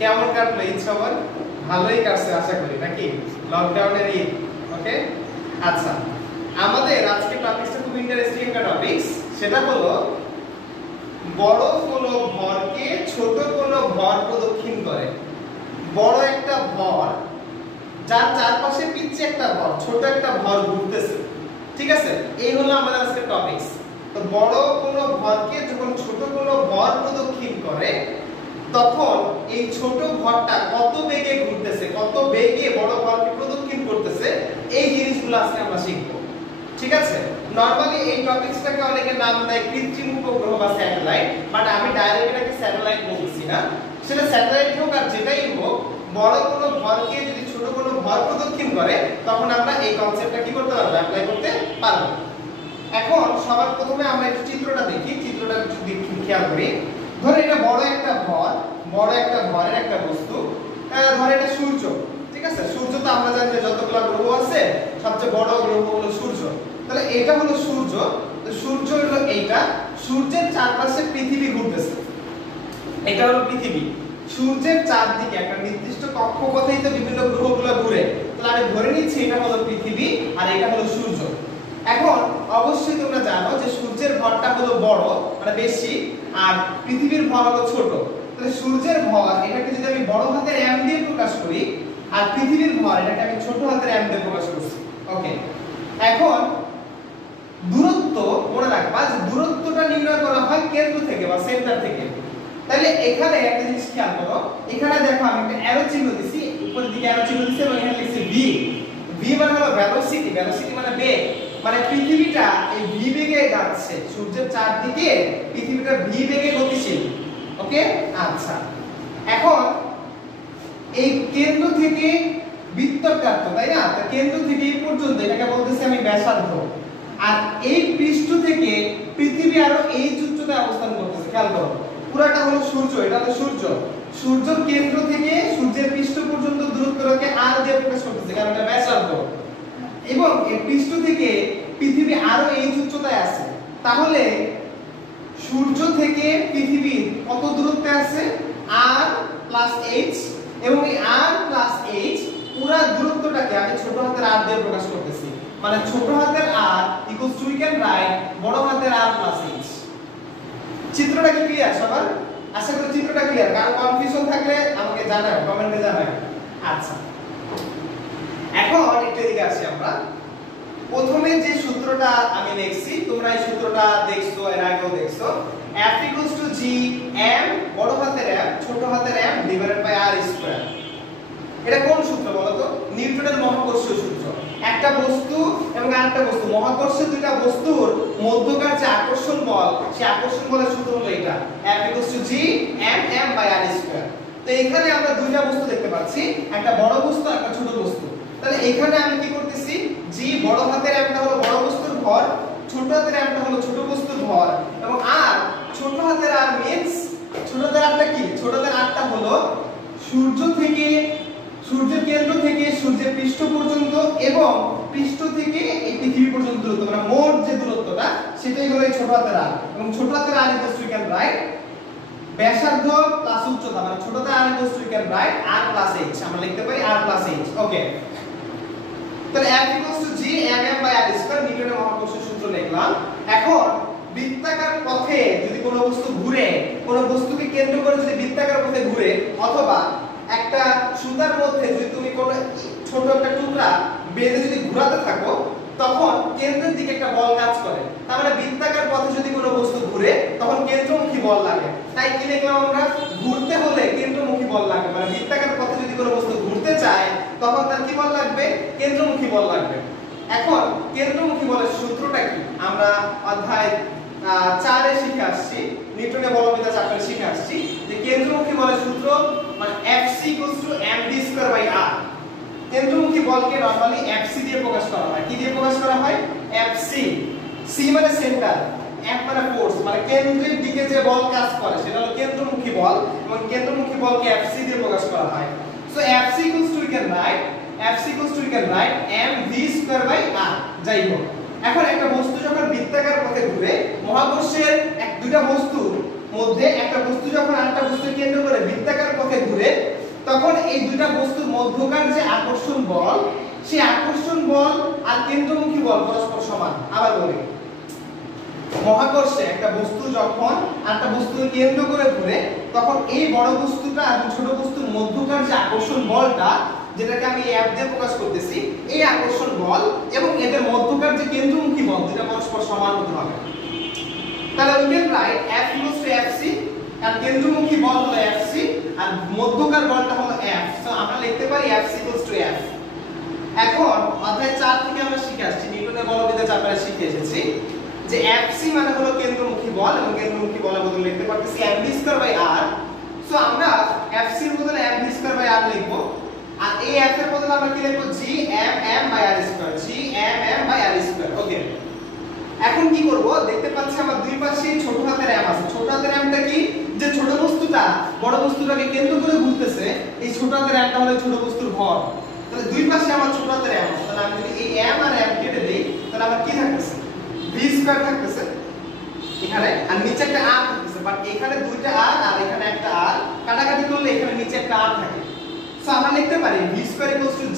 কেমন কাটলো ঈদ সবার? ভালোই কাটছে আশা করি, নাকি? লকডাউনের ঈদ। ওকে, আচ্ছা, আমাদের আজকে টপিকটা খুব ইন্টারেস্টিং একটা টপিকস। সেটা হলো বড় কোনো ভরকে ছোট কোনো ভর প্রদক্ষিণ করে। বড় একটা ভর যার চারপাশে পিচ্ছে একটা ভর, ছোট একটা ভর ঘুরতেছে, ঠিক আছে? এই হলো আমাদের আজকে টপিকস। তো বড় কোনো ভরকে যখন ছোট কোনো ভর প্রদক্ষিণ করে, তখন এই ছোট ভরটা কত বেগে ঘুরতেছে, কত বেগে বড় ভরকে প্রদক্ষিণ করতেছে, এই জিনিসগুলো আজকে আমরা শিখব, ঠিক আছে? নরমালি এই টপিকসটাকে অনেকে নাম দেয় কৃত্রিম উপগ্রহ বা স্যাটেলাইট, বাট আমি ডাইরেক্ট এটাকে স্যাটেলাইট বলছি না। সেটা স্যাটেলাইট হোক আর যেটাই হোক, বড় কোনো ভরকে যদি ছোট কোনো ভর প্রদক্ষিণ করে, তখন আমরা এই কনসেপ্টটা কি করতে পারবো, অ্যাপ্লাই করতে পারবো। এখন সবার প্রথমে আমরা একটু চিত্রটা দেখি, চিত্রটা একটু খেয়াল করি। ধরে এটা বড় একটা ভর, বড় একটা ভরের একটা বস্তু, ধরে এটা সূর্য, ঠিক আছে? সূর্য তো আমরা জানি যে যতগুলো গ্রহ আছে সবচেয়ে বড় গ্রহ হলো সূর্য। তাহলে এটা হলো সূর্য। তো সূর্য হলো এইটা, সূর্যের চারপাশে পৃথিবী ঘুরতেছে। এটা হলো পৃথিবী। সূর্যের চারদিকে একটা নির্দিষ্ট কক্ষপথেই তো বিভিন্ন গ্রহগুলো ঘুরে। তাহলে আমি ধরে নিচ্ছি এটা হলো পৃথিবী আর এটা হলো সূর্য। এখন অবশ্যই তোমরা জানো যে সূর্যের ভরটা হলো বড়, মানে বেশি, আর পৃথিবীর ভর হলো ছোট। তাহলে সূর্যের ভর এটাকে যদি আমি বড় হাতের m দিয়ে প্রকাশ করি, আর পৃথিবীর ভর এটাকে আমি ছোট হাতের m দিয়ে প্রকাশ করছি। ওকে, এখন দূরত্ব মনে রাখবা যে দূরত্বটা নির্ণয় করা হয় কেন্দ্র থেকে বা সেন্টার থেকে। তাহলে এখানে একটা জিনিস খেয়াল করো, এখানে দেখো আমি একটা অ্যারো চিহ্ন দিছি, উপরের দিকে অ্যারো চিহ্ন দিছি এবং এখানে লিখছি v। v মানে হলো ভেলোসিটি, ভেলোসিটি মানে বেগ, মানে পৃথিবীটা এই v বেগে যাচ্ছে, সূর্যের চারদিকে পৃথিবীটা v বেগে গতিশীল। ওকে, আচ্ছা, এখন এই কেন্দ্র থেকে বৃত্তাকার, তাই না? তো কেন্দ্র থেকে এই পর্যন্ত এটাকে বলতেছি আমি ব্যাসার্ধ। আর এই পৃষ্ঠ থেকে পৃথিবী আরো এই উচ্চতায় অবস্থান করতেছে। খেয়াল করো, পুরাটা হলো সূর্য, এটা হলো সূর্য। সূর্য কেন্দ্র থেকে সূর্যের পৃষ্ঠ পর্যন্ত দূরত্বটাকে r দিয়ে প্রকাশ করতেছে, কারণ এটা ব্যাসার্ধ। এবং এই পৃষ্ঠ থেকে পৃথিবী আরো এই উচ্চতায় আছে। তাহলে সূর্য থেকে পৃথিবী কত দূরত্বে আছে? r + h, এবং এই r + h পুরো দূরত্বটাকে আমি ছোট হাতের r দিয়ে প্রকাশ করতেছি। মানে ছোট হাতের r equals to we can write বড় হাতের r + h। চিত্রটা কি ক্লিয়ার সবার? আশা করি চিত্রটা ক্লিয়ার। কারো কনফিউশন থাকলে আমাকে জানাও, কমেন্টে জানাও। আচ্ছা, এখন একটু এদিকে আসি আমরা। প্রথমে যে সূত্রটা আমি লিখছি, তোমরা এই সূত্রটা দেখছো, এর আগেও দেখছো। F = G m বড় হাতের m ছোট হাতের m / r²। এটা কোন সূত্র বলো তো? নিউটনের মহাকর্ষীয় সূত্র। একটা বস্তু এবং আরেকটা বস্তু, মহাকর্ষীয় দুইটা বস্তুর মধ্যকার যে আকর্ষণ বল, সেই আকর্ষণ বলের সূত্র হলো এটা, F = G m m/r²। তো এখানে আমরা দুইটা বস্তু দেখতে পাচ্ছি, একটা বড় বস্তু আর একটা ছোট বস্তু। তাহলে এখানে আমি কি করতেছি, g বড় হাতের m টা হলো বড় বস্তুর ভর, ছোট হাতের m টা হলো ছোট বস্তুর ভর, এবং r ছোট হাতের r মিন্স ছোট হাতের r টা কি? ছোট হাতের r টা হলো সূর্য থেকে, সূর্যের কেন্দ্র থেকে সূর্যের পৃষ্ঠ পর্যন্ত এবং পৃষ্ঠ থেকে এই পৃথিবী পর্যন্ত দূরত্ব, মানে মোট যে দূরত্বটা সেটাই হলো এই ছোট হাতের r। এবং ছোট হাতের r equals to we can write ব্যাসার্ধ প্লাস উচ্চতা, মানে ছোট হাতের r equals to we can write r + h, আমরা লিখতে পারি r + h। ওকে, তাহলে F = G m m/r² নিউটনের মহাকর্ষীয় সূত্র লিখলাম। এখন বৃত্তাকার পথে যদি কোনো বস্তু ঘুরে, কোনো বস্তুকে কেন্দ্র করে যদি বৃত্তাকার পথে ঘুরে, অথবা একটা সুতার মধ্যে যদি তুমি কোনো ছোট একটা টুকরা বেঁধে যদি ঘোরাতে থাকো, তখন কেন্দ্রের দিকে একটা বল কাজ করে। তার মানে বৃত্তাকার পথে যদি কোনো বস্তু ঘুরে, তখন কেন্দ্রমুখী বল লাগে। তাই কি লিখলাম আমরা? ঘুরতে হলে কেন্দ্রমুখী বল লাগে। মানে বৃত্তাকার পথে যদি কোনো বস্তু ঘুরতে চায়, তখন তার কি বল লাগবে? কেন্দ্রমুখী বল লাগবে। এখন কেন্দ্রমুখী বলের সূত্রটা কি আমরা অধ্যায় 4 এ শিখে আসছি, নিউটনের বলবিদ্যা চ্যাপ্টারে শিখে আসছি যে কেন্দ্রমুখী বলের সূত্র মানে Fc = mv²/r। কেন্দ্রমুখী বলকে নরমালি Fc দিয়ে প্রকাশ করা হয়। কি দিয়ে প্রকাশ করা হয়? Fc। c মানে সেন্টার, f মানে ফোর্স, মানে কেন্দ্রের দিকে যে বল কাজ করে সেটা হলো কেন্দ্রমুখী বল, এবং কেন্দ্রমুখী বলকে Fc দিয়ে প্রকাশ করা হয়। So Fc = we can write mv²/r। যাই হোক, এখন একটা বস্তু যখন বৃত্তাকার পথে ঘুরে, মহাকর্ষের দুইটা বস্তুর মধ্যে একটা বস্তু যখন আরেকটা বস্তুকে কেন্দ্র করে বৃত্তাকার পথে ঘুরে, তখন এই দুইটা বস্তুর মধ্যকার যে আকর্ষণ বল, সেই আকর্ষণ বল আর কেন্দ্রমুখী বল পরস্পর সমান। আবার বলি, মহাকর্ষে একটা বস্তু যখন একটা বস্তুকে কেন্দ্র করে ঘুরে, তখন এই বড় বস্তুটা এবং ছোট বস্তুর মধ্যকার যে আকর্ষণ বলটা, যেটাকে আমি F দিয়ে প্রকাশ করতেছি, এই আকর্ষণ বল এবং এদের মধ্যকার যে কেন্দ্রমুখী বল দুটো পরস্পর সমান হতে হবে। তাহলে we can write F equals to FC, আর কেন্দ্রমুখী বল হলো FC আর মধ্যকার বলটা হলো F। সো আমরা লিখতে পারি FC equals to F। এখন অধ্যায় 4 থেকে আমরা শিখে আসছি, নিউটনের বলবিদ্যা চ্যাপ্টারে শিখে এসেছি যে FC মানে হলো কেন্দ্রমুখী বল, এবং কেন্দ্রমুখী বলের বদলে লিখতে পারতেছি mv²r। সো আমরা FC এর বদলে mv²r লিখব, আর এই F এর বদলে আমরা কি লিখব, gmm/r², gmm/r²। ওকে, এখন কি করব, দেখতে পাচ্ছি আমার দুই পাশে ছোট হাতের m আছে। ছোট হাতের mটা কি, যে ছোট বস্তুটা বড় বস্তুটাকে কেন্দ্র করে ঘুরতেছে, এই ছোট হাতের mটা হলো ছোট বস্তুর ভর। তাহলে দুই পাশে আমার ছোট হাতের m আছে, তাহলে আমি যদি এই m আর m কেটে দেই, তাহলে আমার কি থাকতেছে, v² থাকতেছে এখানে, আর নিচে একটা r থাকতেছে। বাট এখানে দুইটা r আর এখানে একটা r, কাটাকাটি করলে এখানে নিচে একটা r থাকে। সো আমরা লিখতে পারি v²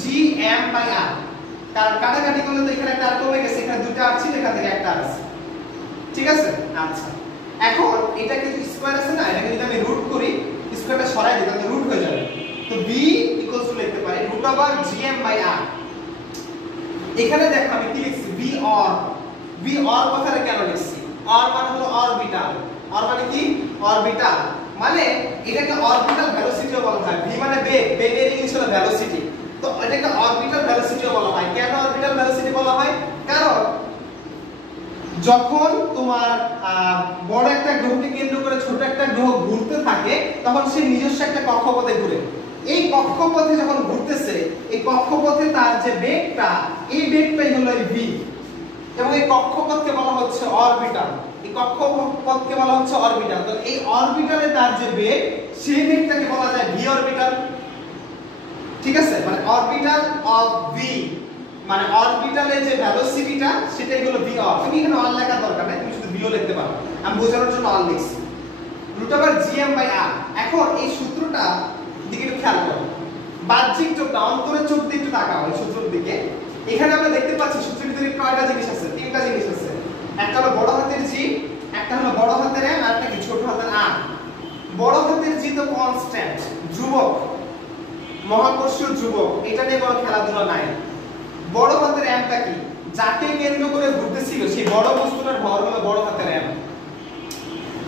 gm/r, কারণ কাটাকাটি করলে তো এখানে একটা r কমে গেছে, এখানে দুইটা r ছিল, এখান থেকে একটা r আছে। ঠিক আছে? আচ্ছা, এখন এটাকে যে স্কয়ার আছে না, এটাকে যদি আমি রুট করি, স্কয়ারটা সরাই দিই তাহলে রুট হয়ে যাবে। তো v = লিখতে পারি √gm/r। এখানে দেখো আমি কি লিখছি, v or কথাটা কেন লিখছি, or মানে হলো অরবিটাল। or মানে কি, অরবিটাল, মানে এটাকে অরবিটাল ভেলোসিটিও বলা হয়। v মানে বেগ, বেগের ইংলিশ হলো ভেলোসিটি। তো এটাকে অরবিটাল ভেলোসিটিও বলা হয়। কেন অরবিটাল ভেলোসিটি বলা হয়, কারণ যখন তোমার বড় একটা গ্রহকে কেন্দ্র করে ছোট একটা গ্রহ ঘুরতে থাকে, তখন সে নিজস্ব একটা কক্ষপথে ঘুরে। এই কক্ষপথে যখন ঘুরতেছে, এই কক্ষপথে তার যে বেগটা, এই বেগটাই হলো এই v, এবং এই কক্ষপথকে বলা হচ্ছে অরবিটাল। এই কক্ষপথকে বলা হচ্ছে অরবিটাল। তো এই অরবিটালে তার যে বেগ, সেই বেগটাকে বলা যায় v অরবিটাল। ঠিক আছে, মানে অরবিটাল অফ v, মানে অরবিটালে যে ভেলোসিটিটা সেটাই হলো v অর। তুমি এখানে অর লেখার দরকার নেই, তুমি শুধু v ও লিখতে পারো, আমি বোঝানোর জন্য অর লিখছি, √gm/r। এখন এই সূত্রটা দিকে একটু খেয়াল করো, বাহ্যিক চোখটা, অন্তরের চোখ দিয়ে একটু তাকাও এই সূত্রের দিকে। এখানে আমরা দেখতে পাচ্ছি সূত্রের ভিতরে কয়টা জিনিস আছে, তিনটা জিনিস আছে। একটা হলো বড় হাতের g, একটা হলো বড় হাতের m, আর একটা কি ছোট হাতের r। বড় হাতের g তো কনস্ট্যান্ট, ধ্রুবক, মহাকর্ষীয় ধ্রুবক, এটা নিয়ে কোনো খেলাধুলা নাই। বড় হাতের mটা কি, যাকে কেন্দ্র করে ঘুরতেছিল সেই বড় বস্তুটার ভর হলো বড় হাতের m।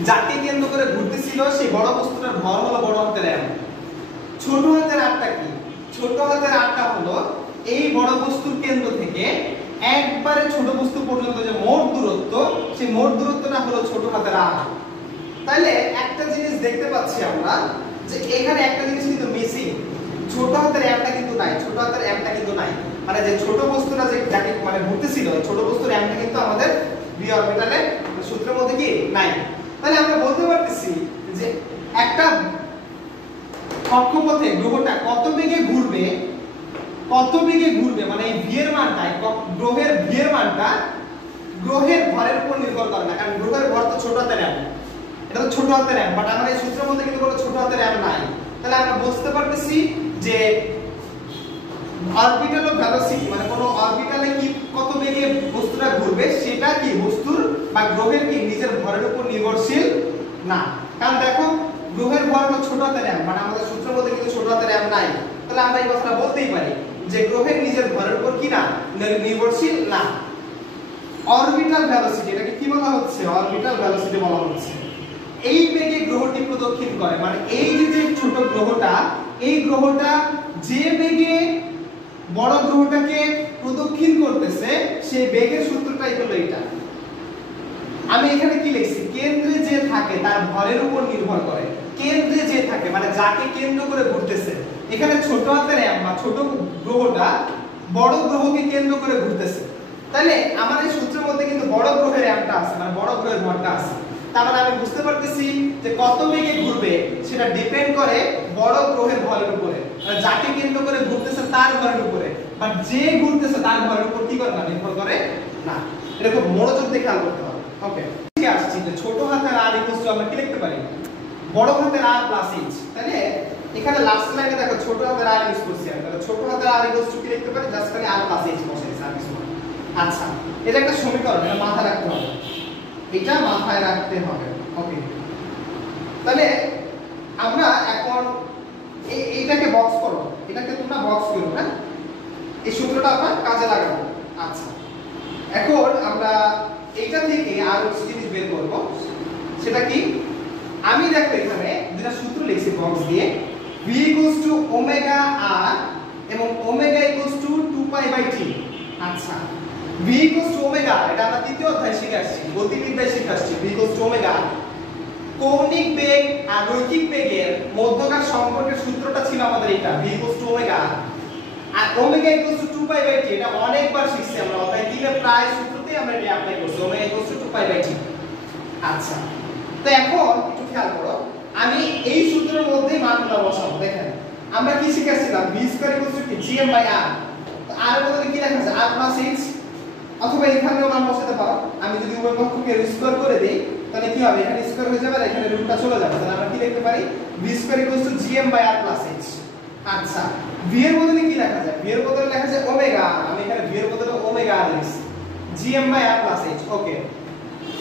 যাকে কেন্দ্র করে ঘুরতেছিল সেই বড় বস্তুটার ভর হলো বড় হাতের m। ছোট হাতের rটা কি, ছোট হাতের rটা হলো এই বড় বস্তুর কেন্দ্র থেকে একবারে ছোট বস্তু পর্যন্ত যে মোট দূরত্ব, সেই মোট দূরত্বটা হলো ছোট হাতের r। তাহলে একটা জিনিস দেখতে পাচ্ছি আমরা যে এখানে একটা জিনিস কিন্তু মিসিং, ছোট হাতের mটা কিন্তু নাই, ছোট হাতের mটা কিন্তু নাই, মানে যে ছোট বস্তুটা যে যাকে মানে ঘুরতেছিল, ছোট বস্তুর mটা কিন্তু আমাদের v অরবিটালে সূত্রের মধ্যে কি নাই। তাহলে আমরা বলতে পারতেছি যে একটা কক্ষপথে গ্রহটা কত বেগে ঘুরবে, মানে এই v এর মানটা, গ্রহের v এর মানটা গ্রহের ভরের উপর নির্ভর করে না, কারণ গ্রহের ভর তো ছোট হাতের m, এটা তো ছোট হাতের m, বাট আমাদের এই সূত্রের মধ্যে কিন্তু কোনো ছোট হাতের m নাই। তাহলে আমরা বুঝতে পারতেছি যে অরবিটাল অফ ভেলোসিটি, মানে কোন অরবিটালে কি কত বেগে বস্তুটা ঘুরবে, সেটা কি বস্তুর বা গ্রহের কি নিজের ভরের উপর নির্ভরশীল না। কারণ দেখো গ্রহের ভর হলো ছোট হাতের m, মানে আমাদের সূত্রের মধ্যে কিন্তু ছোট হাতের m নাই। তাহলে আমরা এই কথাটা বলতেই পারি যে গ্রহের নিজের ভরের উপর কি না, নির্ভরশীল না। অরবিটাল ভেলোসিটি, এটাকে কি বলা হচ্ছে, অরবিটাল ভেলোসিটি বলা হচ্ছে। এই বেগে গ্রহটি প্রদক্ষিণ করে, মানে এই যে ছোট গ্রহটা, এই গ্রহটা যে বেগে বড় গ্রহটাকে প্রদক্ষিণ করতেছে, সেই বেগের সূত্রটাই হলো এটা। আমি এখানে কি লিখছি, কেন্দ্রে যে থাকে তার ভরের উপর নির্ভর করে। কেন্দ্রে যে থাকে মানে যাকে কেন্দ্র করে ঘুরতেছে, এখানে ছোট হাতের m বা ছোট গ্রহটা বড় গ্রহকে কেন্দ্র করে ঘুরতেছে। তাহলে আমার এই সূত্রের মধ্যে কিন্তু বড় গ্রহের mটা আছে, মানে বড় গ্রহের ভরটা আছে। তার মানে আমি বুঝতে পারতেছি যে কত বেগে ঘুরবে সেটা ডিপেন্ড করে বড় গ্রহের ভরের উপরে, মানে যাকে কেন্দ্র করে ঘুরতেছে তার ভরের উপরে, বাট যে ঘুরতেছে তার ভরের উপর কি করে না, নির্ভর করে না। এটা খুব মনোযোগ দিয়ে খেয়াল করতে হবে। ওকে, ঠিক আছে, যে ছোট হাতের r ইকুয়াল টু আমরা কি লিখতে পারি, বড় হাতের r প্লাস h। তাহলে এখানে লাস্ট লাইনে দেখো ছোট হাতের আর ইউজ করছি আমি, তাহলে ছোট হাতের আর ইকুয়ালস টু কি লিখতে পারি, জাস্ট খালি আর প্লাস এইচ বসাইছি আর কিছু না। আচ্ছা এটা একটা সমীকরণ, এটা মাথায় রাখতে হবে, এটা মাথায় রাখতে হবে। ওকে, তাহলে আমরা এখন এইটাকে বক্স করো, এটাকে তোমরা বক্স করো, হ্যাঁ এই সূত্রটা আমরা কাজে লাগাবো। আচ্ছা এখন আমরা এইটা থেকে আরো কিছু জিনিস বের করব, সেটা কি, আমি দেখো এখানে দুটো সূত্র লিখছি বক্স দিয়ে, v = ওমেগা r এবং ওমেগা = 2π/t। আচ্ছা v = ওমেগা, এটা আমরা তৃতীয় অধ্যায়ে শিখে আসছি, গতিবিদ্যায় শিখে আসছি। v = ওমেগা, কৌণিক বেগ আর রৈখিক বেগের মধ্যকার সম্পর্কের সূত্রটা ছিল আমাদের এটা, v = ওমেগা, আর ওমেগা = 2π/t। এটা অনেকবার শিখছি আমরা, অধ্যায় 3 এ প্রায় সূত্রতেই আমরা এটা অ্যাপ্লাই করছি, ওমেগা = 2π/t। আচ্ছা তো এখন একটু খেয়াল করো, আমি এই সূত্রের মধ্যেই মানগুলো বসাবো। দেখেন আমরা কি শিখেছিলাম, v² = কি gm/r, তো r এর বদলে কি লেখা আছে, r + h, অথবা এখানেও মান বসাতে পারো। আমি যদি উভয় পক্ষকে স্কয়ার করে দেই তাহলে কি হবে, এখানে স্কয়ার হয়ে যাবে আর এখানে রুটটা চলে যাবে, তাহলে আমরা কি লিখতে পারি, v² = gm/r + h। আচ্ছা v এর বদলে কি লেখা যায়, v এর বদলে লেখা যায় ওমেগা, আমি এখানে v এর বদলে ওমেগা লিখছি, gm/r + h। ওকে,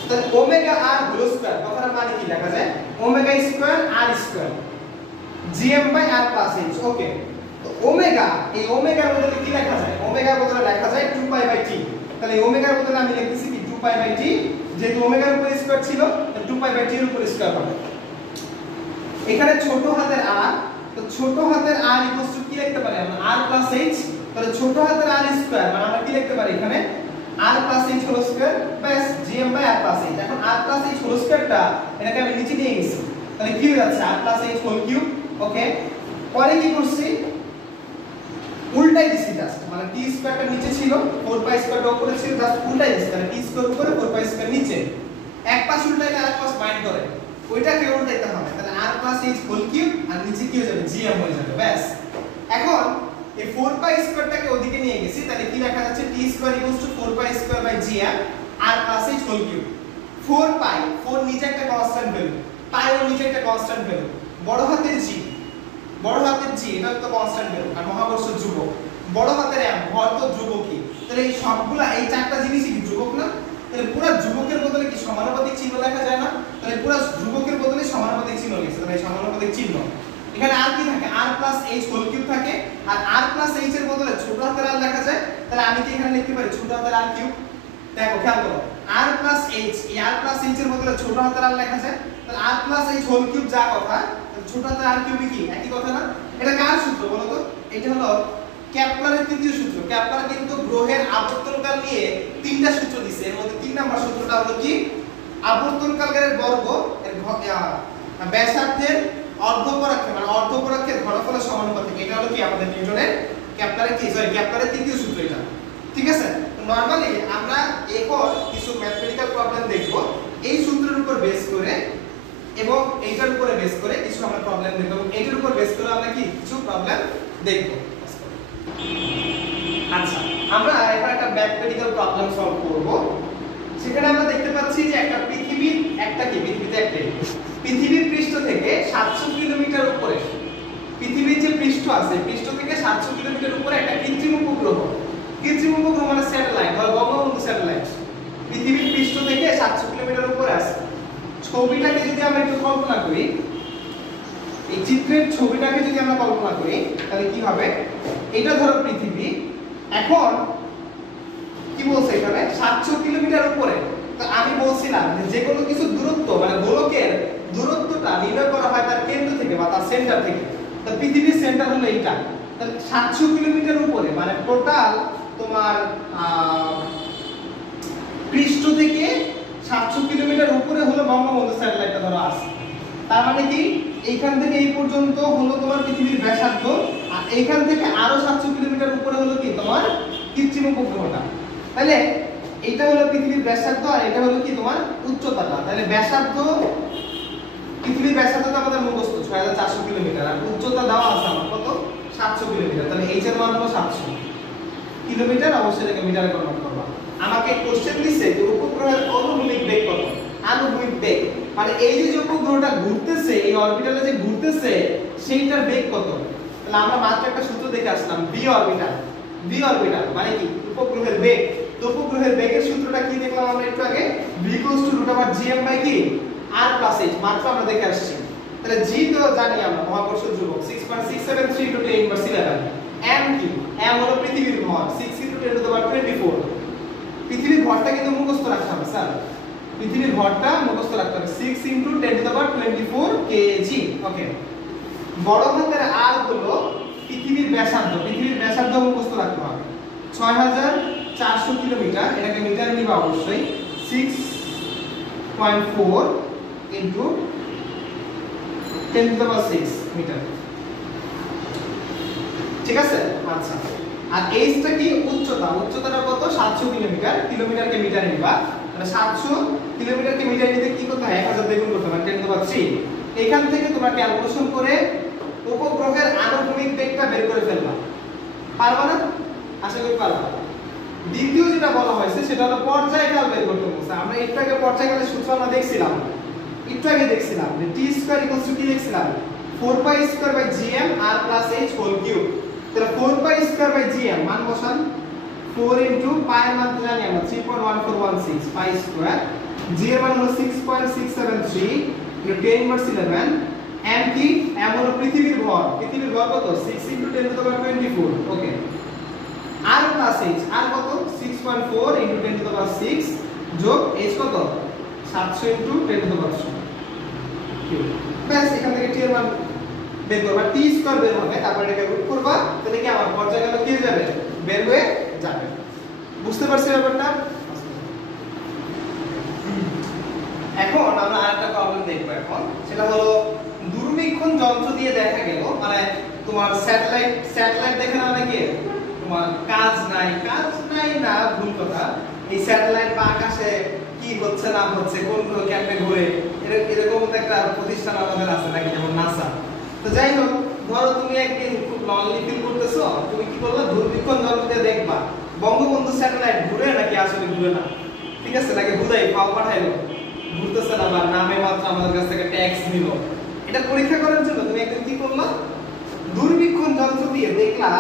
তাহলে ওমেগা r হোল স্কয়ার কথাটার মানে কি লেখা যায়, omega square r square gm/r + h। ওকে, তো ওমেগা, এই ওমেগার বদলে কি লেখা যায়, ওমেগার বদলে লেখা যায় 2π/t। তাহলে ওমেগার বদলে আমি লিখতেছি কি 2π/t, যেহেতু ওমেগার উপর স্কয়ার ছিল 2π/t এর উপর স্কয়ার হবে। এখানে ছোট হাতের r, তো ছোট হাতের r = কি লিখতে পারি আমরা, r + h। তাহলে ছোট হাতের r স্কয়ার মানে আমরা কি লিখতে পারি এখানে r + h whole square plus gm/r + h। এখন r + h হোল স্কয়ারটা এটাকে আমি নিচে নিয়ে গেছি, তাহলে কি হয়ে যাচ্ছে, r + h হোল কিউব। ওকে, পরে কি করছি, উল্টাই দিছি জাস্ট, মানে t স্কয়ারটা নিচে ছিল, 4π স্কয়ারটা উপরে ছিল, জাস্ট উল্টাই দিছি, তাহলে t স্কয়ার উপরে 4π স্কয়ার নিচে, এক পাশ উল্টাইলে আরেক পাশ বাইন্ড করে, ওইটাকে উল্টাইতে হবে, তাহলে r + h হোল কিউব আর নিচে কি হয়ে যাবে, gm হয়ে যাবে, ব্যাস। এখন এই 4π স্কয়ারটাকে ওদিকে নিয়ে গেছি, তাহলে কি লেখা যাচ্ছে, t² = 4π² /gm r + h whole cube. 4π, 4 নিচে একটা কনস্ট্যান্ট ভ্যালু, পাই এর নিচে একটা কনস্ট্যান্ট ভ্যালু, বড় হাতের g, বড় হাতের g এটা তো কনস্ট্যান্ট ভ্যালু, আর মহাকর্ষ ধ্রুবক, বড় হাতের m ভর তো ধ্রুবকই, তাহলে এই সবগুলা এই চারটা জিনিসই কি ধ্রুবক না, তাহলে পুরো ধ্রুবকের বদলে কি সমানুপাতিক চিহ্ন লেখা যায় না, তাহলে পুরো ধ্রুবকের বদলে সমানুপাতিক চিহ্ন লিখছি, তাহলে এই সমানুপাতিক চিহ্ন এখানে আর কি থাকে, r + h হোল কিউব থাকে, আর r + h এর বদলে ছোট হাতের r লেখা যায়, তাহলে আমি কি এখানে লিখতে পারি ছোট হাতের r কিউব। দেখো খেয়াল করো, r + h, এই r + h এর বদলে ছোট হাতের r লেখা যায়, তাহলে r + h হোল কিউব যা কথা, ছোট হাতের r কিউব কি একই কথা না। এটা কার সূত্র বলো তো, এটা হলো কেপলারের তৃতীয় সূত্র। কেপলার কিন্তু গ্রহের আবর্তনকাল নিয়ে তিনটা সূত্র দিয়েছে, এর মধ্যে 3 নাম্বার সূত্রটা হলো কি, আবর্তনকালের বর্গ এর ব্যাসার্ধের অর্ধপরাক্ষে, মানে অর্ধপরাক্ষের ঘনফলের সমানুপাতিক। এটা হলো কি আমাদের নিউটনের কেপলারের কি, সরি কেপলারের তৃতীয় সূত্র এটা, ঠিক আছে। নরমালি আমরা এখন কিছু ম্যাথমেটিক্যাল প্রবলেম দেখব এই সূত্রের উপর বেস করে, এবং এইটার উপরে বেস করে কিছু আমরা প্রবলেম দেখব, এইটার উপর বেস করে আমরা কি কিছু প্রবলেম দেখব। আচ্ছা আমরা এবার একটা ম্যাথমেটিক্যাল প্রবলেম সলভ করব, সেখানে আমরা দেখতে পাচ্ছি যে একটা পৃথিবীর একটা কি, পৃথিবীতে একটা পৃথিবীর পৃষ্ঠ থেকে 700 কিলোমিটার উপরে, পৃথিবীর যে পৃষ্ঠ আছে পৃষ্ঠ থেকে 700 কিলোমিটার উপরে একটা কৃত্রিম উপগ্রহ, কৃত্রিম উপগ্রহ মানে স্যাটেলাইট বা বঙ্গবন্ধু স্যাটেলাইট, পৃথিবীর পৃষ্ঠ থেকে 700 কিলোমিটার উপরে আছে। ছবিটাকে যদি আমরা একটু কল্পনা করি, এই চিত্রের ছবিটাকে যদি আমরা কল্পনা করি তাহলে কি হবে, এটা ধরো পৃথিবী, এখন কি বলছে এখানে 700 কিলোমিটার উপরে। তো আমি বলছিলাম যে কোনো কিছু দূরত্ব মানে গোলকের দূরত্বটা নির্ণয় করা হয় তার কেন্দ্র থেকে বা তার সেন্টার থেকে। তো পৃথিবীর সেন্টার হলো এইটা, তাহলে 700 কিলোমিটার উপরে মানে টোটাল তোমার পৃষ্ঠ থেকে 700 কিলোমিটার উপরে হলো বঙ্গবন্ধু স্যাটেলাইটটা ধরো আছে। তার মানে কি এইখান থেকে এই পর্যন্ত হলো তোমার পৃথিবীর ব্যাসার্ধ, আর এইখান থেকে আরো 700 কিলোমিটার উপরে হলো কি তোমার কৃত্রিম উপগ্রহটা। তাহলে এটা হলো পৃথিবীর ব্যাসার্ধ আর এটা হলো কি তোমার উচ্চতাটা। তাহলে ব্যাসার্ধ, পৃথিবীর ব্যাসার্ধ তো আমাদের মুখস্থ 6400 কিলোমিটার, আর উচ্চতা দেওয়া আছে আমার কত 700 কিলোমিটার। তাহলে h এর মান হলো 700 কিলোমিটার, অবশ্যই এটাকে মিটারে কনভার্ট করবা। আমাকে কোশ্চেন দিছে যে উপগ্রহের অনুভূমিক বেগ কত, আনুভূমিক বেগ, মানে এই যে উপগ্রহটা ঘুরতেছে, এই অরবিটালে যে ঘুরতেছে সেইটার বেগ কত। তাহলে আমরা মাত্র একটা সূত্র দেখে আসলাম, ভি অরবিটাল। ভি অরবিটাল মানে কি উপগ্রহের বেগ। তো উপগ্রহের বেগের সূত্রটা কি দেখলাম আমরা একটু আগে, v √gm কি r + h, মাত্র আমরা দেখে আসছি। তাহলে g তো জানি আমরা, মহাকর্ষ ধ্রুবক 6.673 × 10^11। m কি, m হলো পৃথিবীর ভর 6 × 10^24। পৃথিবীর ভরটা কিন্তু মুখস্থ রাখতে হবে স্যার, পৃথিবীর ভরটা মুখস্থ রাখতে হবে 6 × 10^24 kg। ওকে, বড় হাতের r হলো পৃথিবীর ব্যাসার্ধ, পৃথিবীর ব্যাসার্ধ মুখস্থ রাখতে হবে 6400 কিলোমিটার, এটাকে মিটার নিবা অবশ্যই, 6.4 × 10⁶ মিটার, ঠিক আছে। আচ্ছা, আর h টা কি উচ্চতা, উচ্চতাটা কত 700 কিলোমিটার, কিলোমিটারকে মিটারে নিবা, মানে 700 কিলোমিটারকে মিটারে নিতে কি করতে হয় 1000 দ্বিগুণ করতে হয় 10⁻3। এখান থেকে তোমরা ক্যালকুলেশন করে উপগ্রহের আনুভূমিক বেগটা বের করে ফেলবা, পারবা না? আশা করি পারবা। দ্বিতীয় যেটা বলা হয়েছে সেটা হলো পর্যায়কাল বের করতে বলছে। আমরা একটু আগে পর্যায়কালের সূত্র আমরা দেখছিলাম, একটু আগে দেখছিলাম যে t² = কি দেখছিলাম 4π² gm r + h whole cube. তাহলে 4π² মান বসান, 4 × পাই এর মান তো জানি আমরা 3.1416 π², g এর মান হলো 6.673 × 10⁻11। m কি, m হলো পৃথিবীর ভর, পৃথিবীর ভর কত 6 × 10⁻24। ওকে, r + h, r কত 6.4 × 10⁻6 যোগ h কত 700 × 10⁻6 কিউব। ব্যাস, এখান থেকে t এর মান বের করবা, t² বের হবে, তারপর এটাকে রুট করবা, তাহলে কি আমার পর্যায়কাল কি হয়ে যাবে, বের হয়ে যাবে। বুঝতে পারছেন ব্যাপারটা? এখন আমরা আরেকটা প্রবলেম দেখব এখন, সেটা হলো দূরবীক্ষণ যন্ত্র দিয়ে দেখা গেল, মানে তোমার স্যাটেলাইট দেখে না নাকি তোমার কাজ নাই না, ভুল কথা। এই স্যাটেলাইট বা আকাশে কি হচ্ছে না হচ্ছে, কোন গ্রহ কেমনে ঘুরে, এরকম একটা প্রতিষ্ঠান আমাদের আছে নাকি, যেমন নাসা। তো যাই হোক, ধরো তুমি একদিন খুব লনলি ফিল করতেছো, তুমি কি করলে দূরবীক্ষণ যন্ত্র দিয়ে দেখবা বঙ্গবন্ধু স্যাটেলাইট ঘুরে নাকি আসলে ঘুরে না, ঠিক আছে, নাকি হুদাই ফাও পাঠাইলো, ঘুরতেছে না বা নামে মাত্র আমাদের কাছ থেকে ট্যাক্স নিল। এটা পরীক্ষা করার জন্য তুমি একদিন কি করলা, দূরবীক্ষণ যন্ত্র দিয়ে দেখলা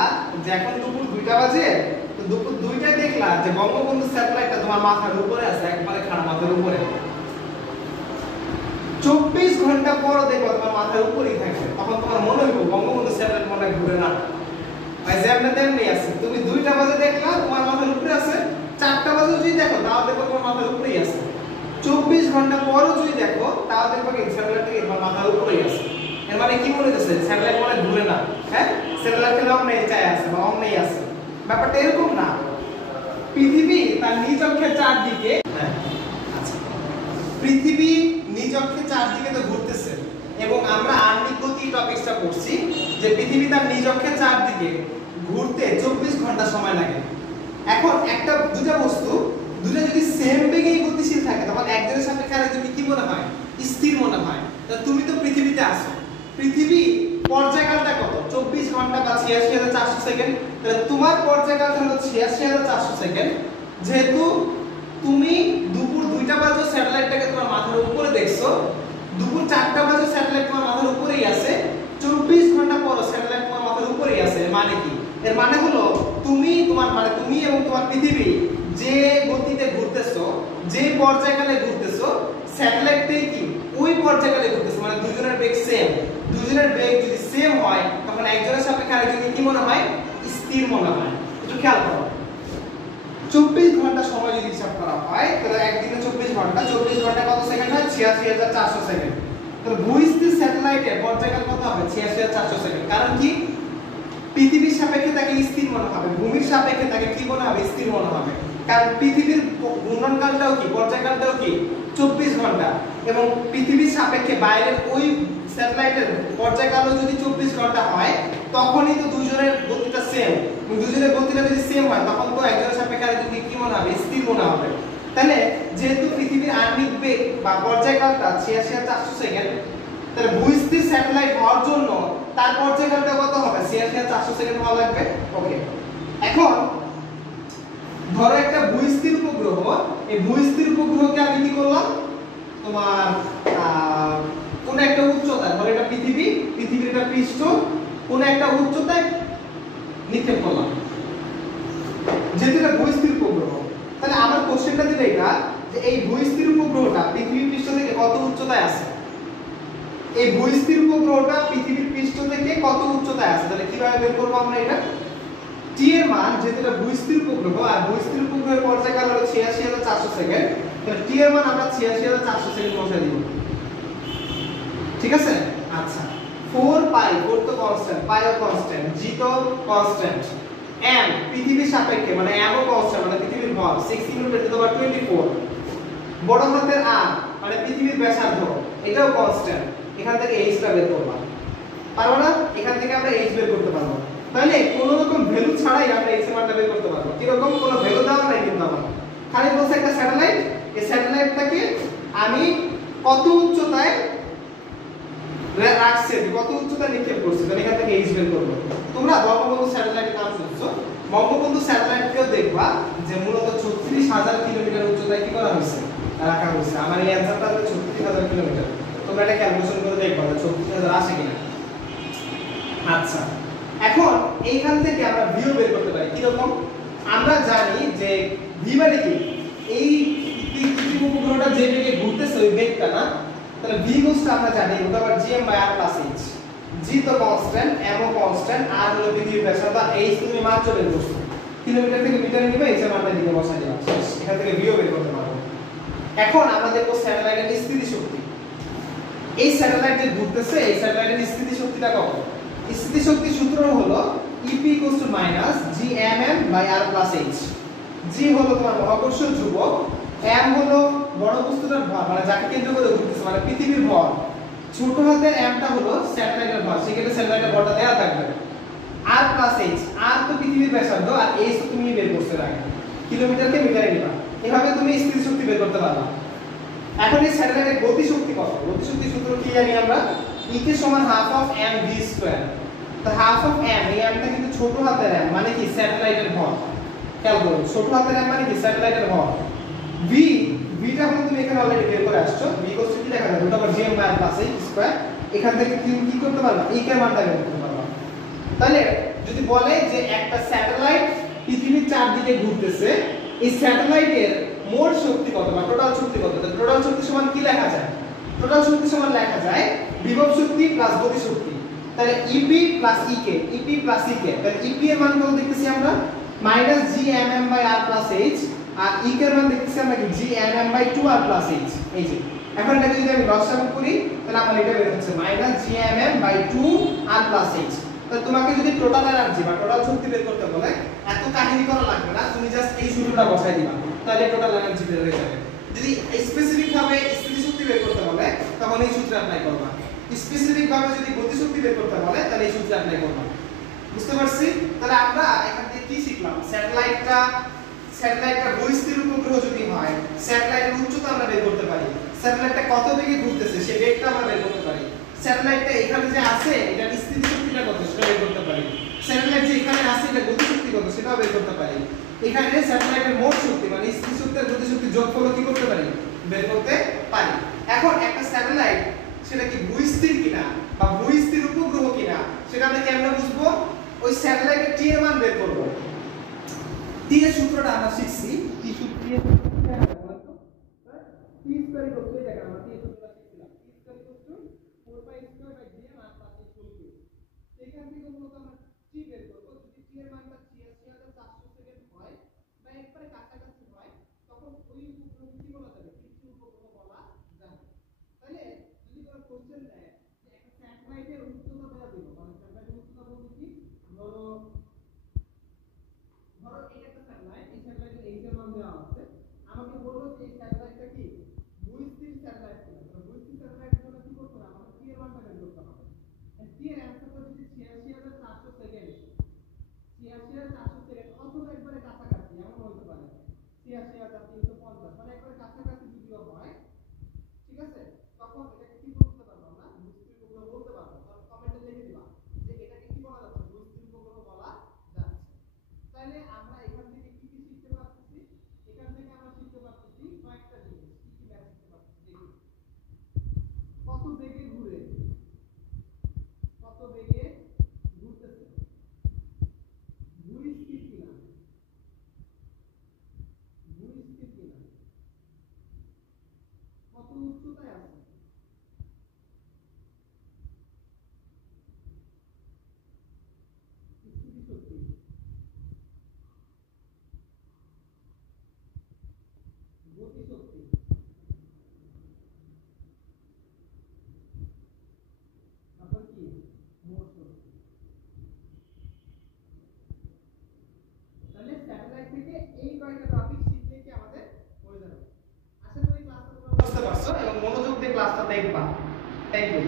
যে এখন দুপুর 2টা বাজে, তো দুপুর 2টায় দেখলা যে বঙ্গবন্ধু স্যাটেলাইটটা তোমার মাথার উপরে আছে, একবারে খাড়া মাথার উপরে। 24 ঘন্টা পর দেখবা তোমার মাথার উপরেই থাকবে, তখন তোমার মনে হইব বঙ্গবন্ধু স্যাটেলাইট মনে ঘুরে না, ভাই যেমন তেমনি আছে। তুমি 2টা বাজে দেখলা তোমার মাথার উপরে আছে, 4টা বাজে যদি দেখো তাও দেখো তোমার মাথার উপরেই আছে, 24 ঘন্টা পরও যদি দেখো তাও দেখো কি স্যাটেলাইটটা তোমার মাথার উপরেই আছে। এর মানে কি মনে হচ্ছে স্যাটেলাইট মনে ঘুরে না, হ্যাঁ, স্যাটেলাইটের রং নেই চাই আছে বা রং নেই আছে। ব্যাপারটা এরকম না, পৃথিবী তার নিজ অক্ষের চারদিকে, আচ্ছা, পৃথিবী নিজ অক্ষের চারদিকে তো ঘুরতেছে, এবং আমরা আণবিক গতি টপিকসটা পড়ছি যে পৃথিবী তার নিজ অক্ষের চারদিকে ঘুরতে 24 ঘন্টা সময় লাগে। এখন একটা দুটো বস্তু দুটো যদি সেম বেগেই গতিশীল থাকে, তখন একজনের সাপেক্ষে আরেকজনকে কি মনে হয়, স্থির মনে হয়। তো তুমি তো পৃথিবীতে আছো, পৃথিবী পর্যায়কালটা কত 24 ঘন্টা বা 86,400 সেকেন্ড, তাহলে তোমার পর্যায়কালটা হলো 86,400 সেকেন্ড। যেহেতু তুমি দুপুর 2টা বাজে স্যাটেলাইটটাকে তোমার মাথার উপরে দেখছো, দুপুর 4টা বাজে স্যাটেলাইট তোমার মাথার উপরেই আছে, 24 ঘন্টা পর স্যাটেলাইট তোমার মাথার উপরেই আছে। এর মানে কি, এর মানে হলো তুমি এবং তোমার পৃথিবী যে গতিতে ঘুরতেছো, যে পর্যায়কালে ঘুরতেছো, স্যাটেলাইটটাই কি ওই পর্যায়কালে ঘুরতেছে, মানে দুজনের বেগ সেম। দুজনের বেগ যদি সেম হয় তখন একজনের সাপেক্ষে আরেকজনকে কি মনে হয়, স্থির মনে হয়। একটু খেয়াল করো, 24 ঘন্টা সময় যদি হিসাব করা হয় তাহলে একদিনে 24 ঘন্টা, 24 ঘন্টা কত সেকেন্ড হয় 86,400 সেকেন্ড। তাহলে ভূস্থির স্যাটেলাইটের পর্যায়কাল কত হবে 86,400 সেকেন্ড। কারণ কি, পৃথিবীর সাপেক্ষে তাকে স্থির মনে হবে, ভূমির সাপেক্ষে তাকে কি মনে হবে, স্থির মনে হবে। কারণ পৃথিবীর ঘূর্ণনকালটাও কি, পর্যায়কালটাও কি 24 ঘন্টা, এবং পৃথিবীর সাপেক্ষে বাইরের ওই স্যাটেলাইটের পর্যায়কালও যদি 24 ঘন্টা হয়, তখনই তো দুজনের গতিটা সেম। দুজনের গতিটা যদি সেম হয় তখন তো একজনের সাপেক্ষে আরেকজনকে কি মনে হবে, স্থির মনে হবে। তাহলে যেহেতু পৃথিবীর আণবিক বেগ বা পর্যায়কালটা 86,400 সেকেন্ড, তাহলে ভূস্থির স্যাটেলাইট হওয়ার জন্য তার পর্যায়কালটা কত হবে 86,400 সেকেন্ড হওয়া লাগবে। ওকে, এখন ধরো একটা ভূস্থির উপগ্রহ, এই ভূস্থির উপগ্রহকে আমি কি করলাম, তোমার কোন একটা উচ্চতায়, ধরো এটা পৃথিবীর একটা পৃষ্ঠ, কোন একটা উচ্চতায় নিক্ষেপ করলাম, যেহেতু এটা ভূস্থির উপগ্রহ। তাহলে আমার কোশ্চেনটা দিলে এটা যে এই ভূস্থির উপগ্রহটা পৃথিবীর পৃষ্ঠ থেকে কত উচ্চতায় আছে, এই ভূস্থির উপগ্রহটা পৃথিবীর পৃষ্ঠ থেকে কত উচ্চতায় আছে। তাহলে কিভাবে বের করব আমরা এটা? টি এর মান, যেহেতু এটা ভূস্থির উপগ্রহ আর ভূস্থির উপগ্রহের পর্যায়কাল হলো ৮৬,৪০০ সেকেন্ড, তাহলে টি এর মান আমরা ৮৬,৪০০ সেকেন্ড বসাই দিব। ঠিক আছে? আচ্ছা, 4 পাই, 4 তো কনস্ট্যান্ট, পাই ও কনস্ট্যান্ট, জি তো কনস্ট্যান্ট, এম পৃথিবীর সাপেক্ষে মানে এম ও কনস্ট্যান্ট মানে পৃথিবীর ভর 6×10⁻²৪, বড় হাতের আর মানে পৃথিবীর ব্যাসার্ধ এটাও কনস্ট্যান্ট। এখান থেকে এইচ টা বের করব, পারবো না? এখান থেকে আমরা এইচ বের করতে পারবো। তাহলে কোন রকম ভ্যালু ছাড়াই আমরা এইচ এর মানটা বের করতে পারবো। কি রকম? কোনো ভ্যালু দেওয়া নাই কিন্তু আমার, খালি বলছে একটা স্যাটেলাইট, এই স্যাটেলাইটটাকে আমি কত উচ্চতায় রাখছে, কত উচ্চতায় নিক্ষেপ করছে, তাহলে এখান থেকে এইচ বের করব। তোমরা বঙ্গবন্ধু স্যাটেলাইটের নাম শুনছো, বঙ্গবন্ধু স্যাটেলাইটকেও দেখবা যে মূলত ৩৬,০০০ কিলোমিটার উচ্চতায় কি করা হয়েছে, রাখা হয়েছে। আমার এই অ্যানসারটা হলো ৩৬,০০০ কিলোমিটার। তোমরা এটা ক্যালকুলেশন করে দেখবা ৩৬,০০০ আসে কিনা। আচ্ছা, এখন এইখান থেকে আমরা ভিও বের করতে পারি। কি রকম? আমরা জানি যে ভি মানে কি, এই পৃথিবী উপগ্রহটা যে বেগে ঘুরতেছে ওই বেগটা না, তাহলে ভি গোসটা আমরা জানি ওটা আবার gm/r+h। জি তো কনস্ট্যান্ট, এম ও কনস্ট্যান্ট, আর হলো পৃথিবীর ব্যাসার্ধ, এইচ তুমি মাত্র বের করছো, কিলোমিটার থেকে মিটারে নিবে, এইচ এর মানটা দিকে বসাই দিবা, শেষ। এখান থেকে ভিও বের করতে পারবো। এখন আমরা দেখব স্যাটেলাইটের স্থিতি শক্তি। এই স্যাটেলাইট যে ঘুরতেছে এই স্যাটেলাইটের স্থিতি শক্তিটা কত? স্থিতি শক্তির সূত্র হলো EP - gmm/r+h। g হলো তোমার মহাকর্ষ ধ্রুবক, m হলো বড় বস্তুটার ভর মানে যাকে কেন্দ্র করে ঘুরতেছে মানে পৃথিবীর ভর, ছোট হাতের m টা হলো স্যাটেলাইটের ভর, সেক্ষেত্রে স্যাটেলাইটের ভরটা দেওয়া থাকবে। r+h, r তো পৃথিবীর ব্যাসার্ধ আর h তো তুমি বের করতে রাখবে, কিলোমিটারকে মিটারে নিবা, এভাবে তুমি স্থিতি শক্তি বের করতে পারবা। এখন এই স্যাটেলাইটের গতি শক্তি কত? গতি শক্তির সূত্র কি জানি আমরা? E = ½ mv²। তো ½ m, এই m টা কিন্তু ছোট হাতের m মানে কি স্যাটেলাইটের ভর। খেয়াল করো, ছোট হাতের m মানে কি স্যাটেলাইটের ভর। v, টা হলো তুমি এখানে অলরেডি বের করে আসছো, v কি লেখা যায়? √gm/+h²। এখান থেকে তুমি কি করতে পারবা? e এর মানটা বের করতে পারবা। তাহলে যদি বলে যে একটা স্যাটেলাইট পৃথিবীর চারদিকে ঘুরতেছে, এই স্যাটেলাইটের মোট শক্তি কত বা টোটাল শক্তি কত? তাহলে টোটাল শক্তি সমান কি লেখা যায়? টোটাল শক্তি সমান লেখা যায় বিভব শক্তি প্লাস গতি শক্তি। তাহলে EP + EK, EP + EK, তাহলে EP এর মান কত দেখতেছি আমরা? -gmm/r+h, আর EK এর মান দেখতেছি আমরা কি gmm/2r+h। এই যে এখন এটা যদি আমি লসাগু করি তাহলে আমার এটা বের হচ্ছে -gmm/2r+h। তো তোমাকে যদি টোটাল এনার্জি বা টোটাল শক্তি বের করতে বলে এত কাহিনী করা লাগবে না, তুমি জাস্ট এই সূত্রটা বসাই দিবা, তাহলে টোটাল এনার্জি বের হয়ে যাবে। যদি স্পেসিফিক ভাবে স্থিতি শক্তি বের করতে বলে তখন এই সূত্র অ্যাপ্লাই করবা, স্পেসিফিক ভাবে যদি গতি শক্তি বের করতে বলে তাহলে এই সূত্র অ্যাপ্লাই করবা। বুঝতে পারছি? তাহলে আমরা এখান থেকে কি শিখলাম? স্যাটেলাইটটা ভূস্থির উপগ্রহ যদি হয়, স্যাটেলাইটের উচ্চতা আমরা বের করতে পারি, স্যাটেলাইটটা কত বেগে ঘুরতেছে সেই বেগটা আমরা বের করতে পারি, স্যাটেলাইটটা এখানে যে আছে এটা স্থিতি শক্তিটা কত সেটা বের করতে পারি, স্যাটেলাইট যে এখানে আছে এটা গতি শক্তি কত সেটাও বের করতে পারি, এখানে স্যাটেলাইটের মোট শক্তি মানে স্থিতি শক্তি আর গতি শক্তি যোগফল কি করতে পারি? বের করতে পারি। এখন একটা স্যাটেলাইট সেটা কি ভূস্থির কিনা বা ভূস্থির উপগ্রহ কিনা সেটা আমরা কেমনে বুঝবো? ওই স্যাটেলাইটের টি এর মান বের করব। টি এর সূত্রটা আমরা শিখছি, টি সূত্র দিয়ে টি স্কয়ার ইকুয়াল টু এটা আমরা টি সূত্রটা শিখছিলাম, টি স্কয়ার ইকুয়াল টু 4π² সেখান থেকে মূলত আমরা টি বের করব। যদি টি এর মানটা ৮৬,৪০০ সেকেন্ড হয় বা একবারে কাছাকাছি হয় তখন ওই উপগ্রহ কি বলা যাবে? কৃত্রিম উপগ্রহ বলা যাবে। তাহলে যদি কোনো কোশ্চেন দেয় যে একটা স্যাটেলাইটের উচ্চতা দেওয়া দিল, মানে স্যাটেলাইটের উচ্চতা বলতে কি? ধরো এটা একটা স্যাটেলাইট, এই স্যাটেলাইটের এইচ এর মান দেওয়া আছে, আমাকে বললো যে এই স্যাটেলাইটটা কি ভূস্থির স্যাটেলাইট কিনা। তো ভূস্থির স্যাটেলাইটের জন্য কি করতে হবে? আমাকে টি এর মানটা বের করতে হবে। টি এর অ্যানসারটা যদি ৮৬,৪০০ সেকেন্ড, উচ্চতায় আছে। স্থিতি শক্তি, গতি শক্তি, তারপর কি মোট শক্তি। তাহলে স্যাটেলাইট থেকে এই কয়টা টপিক শিখলে কি আমাদের হয়ে যাবে। আশা করি ক্লাসটা তোমরা বুঝতে পারছো এবং মনোযোগ দিয়ে ক্লাসটা দেখবা। Thank you.